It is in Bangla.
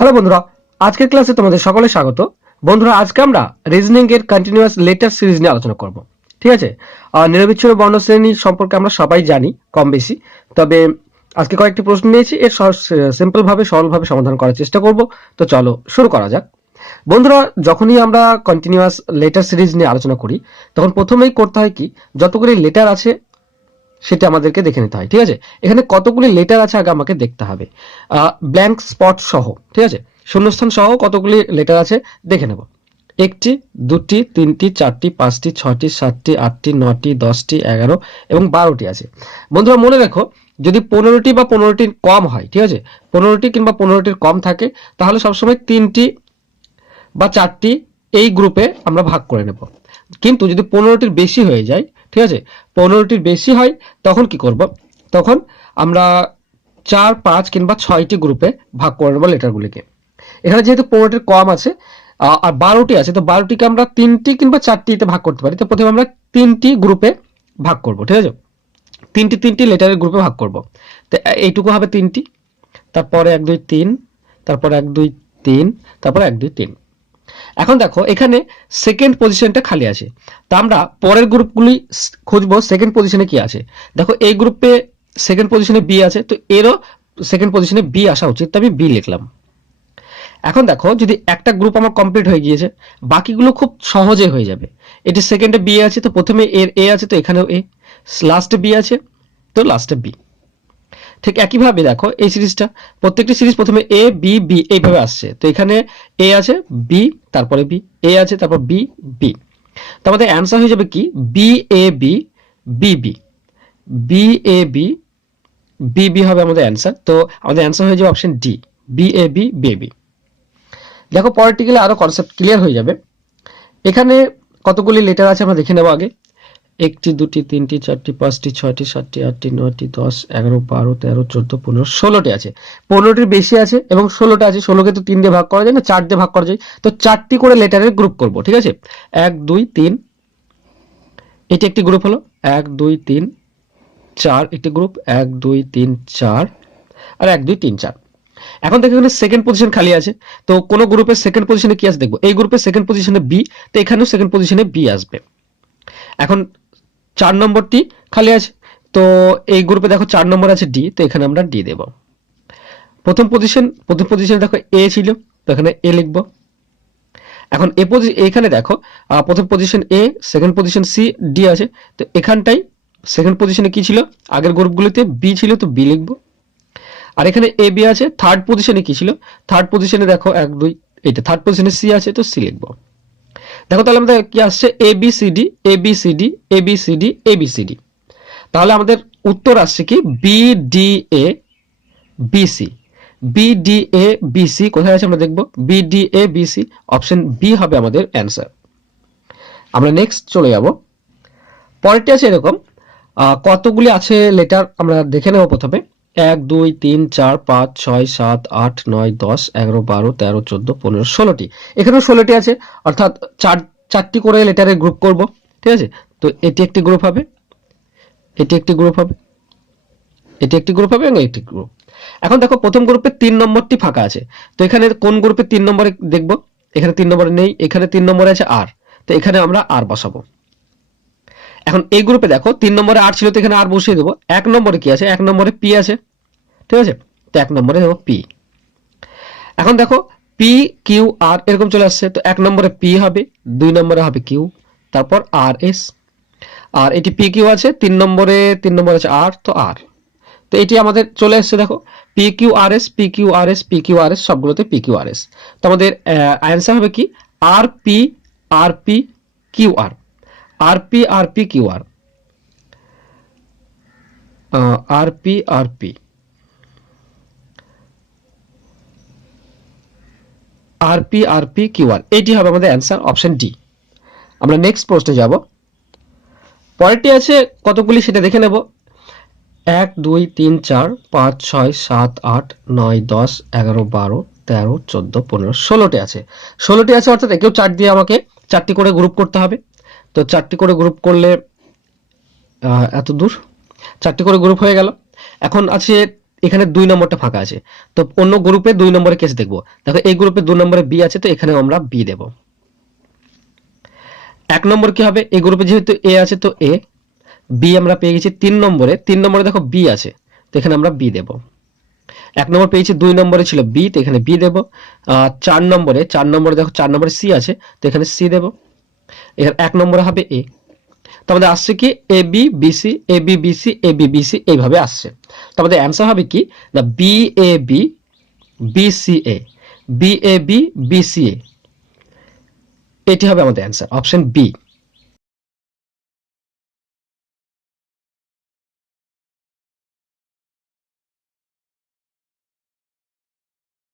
হ্যালো বন্ধুরা, আজকের ক্লাসে তোমাদের সকলে স্বাগত। বন্ধুরা, আজকে আমরা রিজনিং এর কন্টিনিউয়াস লেটার সিরিজ নিয়ে আলোচনা করব। ঠিক আছে। নিরবিচ্ছিন্ন বর্ণশ্রেণী সম্পর্কে আমরা সবাই জানি কম বেশি, তবে আজকে কয়েকটি প্রশ্ন নিয়েছি, এর সিম্পল ভাবে সরল ভাবে সমাধান করার চেষ্টা করব। তো চলো শুরু করা যাক। বন্ধুরা, যখনই আমরা কন্টিনিউয়াস লেটার সিরিজ নিয়ে আলোচনা করি, তখন প্রথমেই করতে হয় কি, যতগুলি লেটার আছে সেটা আমাদেরকে দেখে নিতে হয়। ঠিক আছে। এখানে কতগুলি লেটার আছে আগে আমাকে দেখতে হবে, ব্ল্যাঙ্ক স্পট সহ। ঠিক আছে, শূন্যস্থান সহ কতগুলি লেটার আছে দেখে নেব। একটি, দুটি, তিনটি, চারটি, পাঁচটি, ছয়টি, সাতটি, আটটি, নটি, 10টি, 11 এবং 12টি আছে। বন্ধুরা মনে রাখো, যদি 15টি বা 15টির কম হয়, ঠিক আছে, 15টি কিংবা 15টির কম থাকে, তাহলে সবসময় 3টি বা 4টি এই গ্রুপে আমরা ভাগ করে নেব। কিন্তু যদি 15টির বেশি হয়ে যায়, ঠিক আছে, 15টির বেশি হয়, তখন কি করব, তখন আমরা 4, 5 কিংবা 6টি গ্রুপে ভাগ করে নেব লেটারগুলিকে। এখানে যেহেতু 15টির কম আছে আর 12টি আছে, তো 12টিকে আমরা 3টি কিংবা 4টিতে ভাগ করতে পারি। তো প্রথমে আমরা 3টি গ্রুপে ভাগ করব। ঠিক আছে, 3টি লেটারের গ্রুপে ভাগ করব। তো এইটুকু হবে 3টি, তারপরে 1 2 3, তারপরে 1 2 3, তারপরে 1 2 3। এখন দেখো এখানে সেকেন্ড পজিশনটা খালি আছে, তা আমরা পরের গ্রুপগুলি খুঁজবো সেকেন্ড পজিশনে কি আছে। দেখো এই গ্রুপে সেকেন্ড পজিশনে বি আছে, তো এরও সেকেন্ড পজিশনে বি আসা উচিত, তো আমি বি লিখলাম। এখন দেখো যদি একটা গ্রুপ আমার কমপ্লিট হয়ে গিয়েছে, বাকিগুলো খুব সহজে হয়ে যাবে। এটি সেকেন্ডে বি আছে, তো প্রথমে এর এ আছে, তো এখানেও এ। লাস্টে বি আছে, তো লাস্টে বি। ঠিক একইভাবে দেখো এই সিরিজটা, প্রত্যেকটি সিরিজ প্রথমে এ বি বি এইভাবে আসছে, তো এখানে এ আছে, বি, তারপরে বি, এ আছে, তারপর বি বি। তো আমাদের অ্যান্সার হয়ে যাবে কি, B A B B B, B A B B B হবে আমাদের অ্যান্সার। তো আমাদের অ্যান্সার হয়ে যাবে option D, B A B B B. দেখো পরেরটি গেলে আরো কনসেপ্ট ক্লিয়ার হয়ে যাবে। এখানে কতগুলি লেটার আছে আমরা দেখে নেব আগে। একটি, দুটি, তিনটি, চারটি, পাঁচটি, ছয়টি, সাতটি, আটটি, নয়টি, 10, 11, 12, 13, 14, 15, 16টি আছে। 15টির বেশি আছে এবং 16টা আছে। 16কে তো 3 দিয়ে ভাগ করা যায় না, 4 দিয়ে ভাগ করা যায়। তো 4টি করে লেটারের গ্রুপ করব। ঠিক আছে, 1 2 3, এটি একটি গ্রুপ হলো। 1 2 3 4 একটি গ্রুপ, 1 2 3 4, আর 1 2 3 4। এখন দেখো এখানে সেকেন্ড পজিশন খালি আছে, তো কোন গ্রুপের সেকেন্ড পজিশনে কি আছে দেখবো। এই গ্রুপের সেকেন্ড পজিশনে বি, তো এখানেও সেকেন্ড পজিশনে বি আসবে। এখন 4 নম্বরটি খালি আছে, তো এই গ্রুপে দেখো 4 নম্বর আছে ডি, তো এখানে আমরা ডি দেব। প্রথম পজিশনে দেখো এ ছিল, তো এখানে এ লিখব। এখন এখানে দেখো প্রথম পজিশন এ, সেকেন্ড পজিশন সি, ডি আছে, তো এখানটাই সেকেন্ড পজিশনে কি ছিল, আগের গ্রুপগুলিতে বি ছিল, তো বি লিখব। আর এখানে এ বি আছে, থার্ড পজিশনে কি ছিল, থার্ড পজিশনে দেখো 1 2, এইটা থার্ড পজিশনে সি আছে, তো সি লিখব। দেখো তাহলে আমাদের কি আসছে, A B C D, A B C D, A B C D, A B C D. তাহলে আমাদের উত্তর আসছে কি, B D A B C. B D A B C কোথায় আছে আমরা দেখবো, B D A B C, option B হবে আমাদের অ্যান্সার। আমরা নেক্সট চলে যাব। পরেরটি আছে এরকম, কতগুলি আছে লেটার আমরা দেখে নেব প্রথমে। 1 2 3 4 5 6 7 8 9 10 11 12 13 14 15 16টি। এখানেও 16টি আছে, অর্থাৎ চারটি করে লেটারের গ্রুপ করব। ঠিক আছে, তো এটি একটি গ্রুপ হবে, এটি একটি গ্রুপ হবে, এটি একটি গ্রুপ হবে এবং একটি গ্রুপ। এখন দেখো প্রথম গ্রুপে 3 নম্বরটি ফাঁকা আছে, তো এখানে কোন গ্রুপে 3 নম্বরে দেখব। এখানে 3 নম্বরে নেই, এখানে 3 নম্বরে আছে আর, তো এখানে আমরা আর বসাবো। এখন এই গ্রুপে দেখো 3 নম্বরে আর ছিল, তো এখানে আর বসিয়ে দেবো। 1 নম্বরে কি আছে, 1 নম্বরে পি আছে। ঠিক আছে, তো 1 নম্বরে দেবো পি। এখন দেখো পি কিউ আর এরকম চলে আসছে, তো 1 নম্বরে পি হবে, 2 নম্বরে হবে কিউ, তারপর আর এস। আর এটি পি কিউ আছে, 3 নম্বরে আছে আর, তো আর। তো এটি আমাদের চলে এসছে, দেখো P Q R S, P Q R S, P Q R S, সবগুলোতে পি কিউ আর এস। তো আমাদের অ্যান্সার হবে কি, আর P R P Q R, আর P R P Q R, আর পি আর পি, আর P R P Q R, এটি হবে আমাদের অ্যান্সার, অপশন ডি। আমরা নেক্সট প্রশ্নে যাব। পরেরটি আছে কতগুলি সেটা দেখে নেব। 1 2 3 4 5 6 7 8 9 10 11 12 13 14 15 16টি আছে। 16টি আছে, অর্থাৎ একেও 4 দিয়ে আমাকে 4টি করে গ্রুপ করতে হবে। তো 4টি করে গ্রুপ করলে এত দূর 4টি করে গ্রুপ হয়ে গেল। এখন আছে এখানে 2 নম্বরটা ফাঁকা আছে, তো অন্য গ্রুপে 2 নম্বরে কেস দেখবো। দেখো এই গ্রুপে 2 নম্বরে বি আছে, তো এখানে আমরা বি দেব। 1 নম্বর কি হবে, এই গ্রুপে যেহেতু এ আছে তো এ, বি আমরা পেয়ে গেছি 3 নম্বরে দেখো বি আছে, তো এখানে আমরা বি দেব। 1 নম্বর পেয়েছি, 2 নম্বরে ছিল বি, তো এখানে বি দেব। 4 নম্বরে দেখো 4 নম্বরে সি আছে, তো এখানে সি দেব। এখানে 1 নম্বরে হবে এ। তো আমাদের আসছে কি A B BC, A B BC, A B BC, এইভাবে আসছে। তো আমাদের অ্যান্সার হবে কি না B A B BCA, B A B BCA, এটি হবে আমাদের অ্যান্সার, অপশন বি।